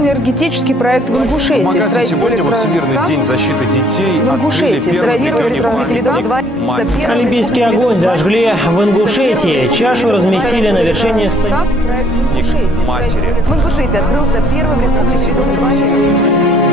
энергетический проект в Ингушетии. В Магазе сегодня во Всемирный день защиты детей в Ингушетии. Олимпийский огонь зажгли в Ингушетии. Чашу разместили на вершине матери. В Ингушетии открылся первый в республике.